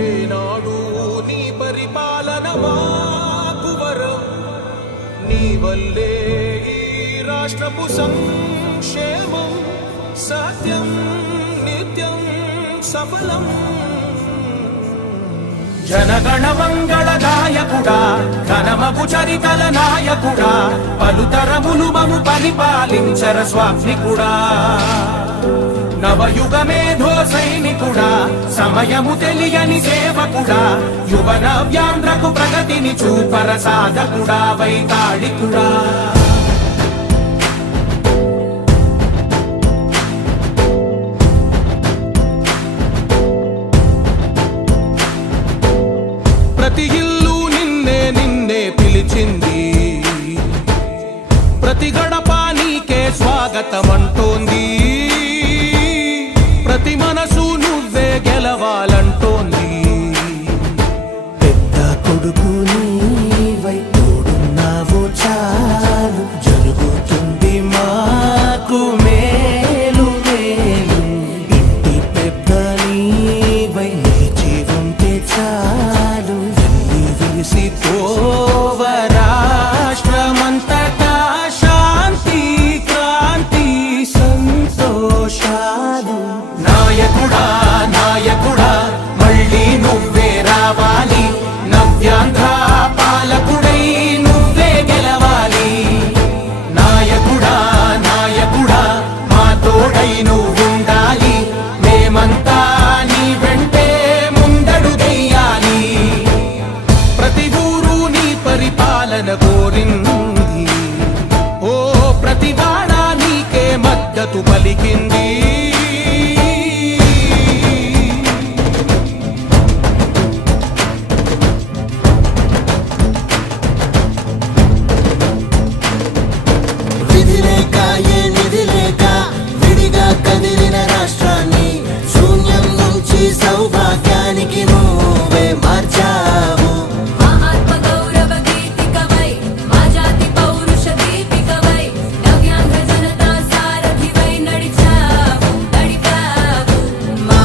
ఏనాడు నీ పరిపాలన మాకు వరం, నీ వల్లే ఈ రాష్ట్రపు సంక్షేమం సత్యం నిత్యం సఫలం. జనగణ మంగళ నాయకుడా, ఘనమగు చరితల నాయకుడా, పలుతరములు మము పరిపాలించర స్వామికుడా. నవయుగ మేధో సైనికుడా, సమయము తెలియని సేవకుడా, యువన వ్యాంధ్రకు ప్రగతిని చూపర సాధకుడా, వైతాళికుడా. ప్రతి ఇల్లు నిన్నే నిన్నే పిలిచింది, ప్రతి గడప నీకే స్వాగతమంటోంది, ప్రతి మనసు నువ్వే గెలవాలంటోంది. పెద్ద కొడుకు నీవై తోడున్నావు చాలు, జరుగుతుంది మాకు మేలు మేలు. ఇంటి పెద్ద నీవై నిలిచి ఉంటే చాలు, వెళ్ళి విసిపోవ రాష్ట్రమంతటా శాంతి క్రాంతి సంతోషాలు. నాయకుడా నాయకుడా మళ్ళీ నువ్వే రావాలి, నవ్యాంధ్ర పాలకుడై నువ్వే గెలవాలి. నాయకుడా నాయకుడా మా తోడై నువ్వుండాలి, మేమంతా నీ వెంటే ముందడుగెయ్యాలి. ప్రతి ఊరు నీ పరిపాలన కోరింది, ఓ ప్రతి వాడ నీకే మద్దతు పలికింది. సౌభాగ్యానికి నువ్వే మార్చావు. మా ఆత్మ గౌరవ గీతికవై, మా జాతి పౌరుష దీపికవై, నవ్యాంధ్ర జనతా సారథివై నడిచావు నడిపావు. మా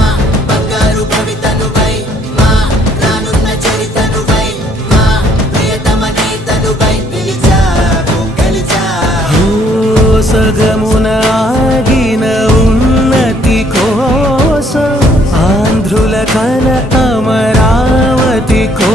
బంగారు భవితనువై, మా రానున్న చరితనువై, మా ప్రియతమ నేతనువై పిలిచావు గెలిచావు. సగమున ఆగిన ఉన్నతి కోసం, ఆంధ్రుల కల అమరావతి కో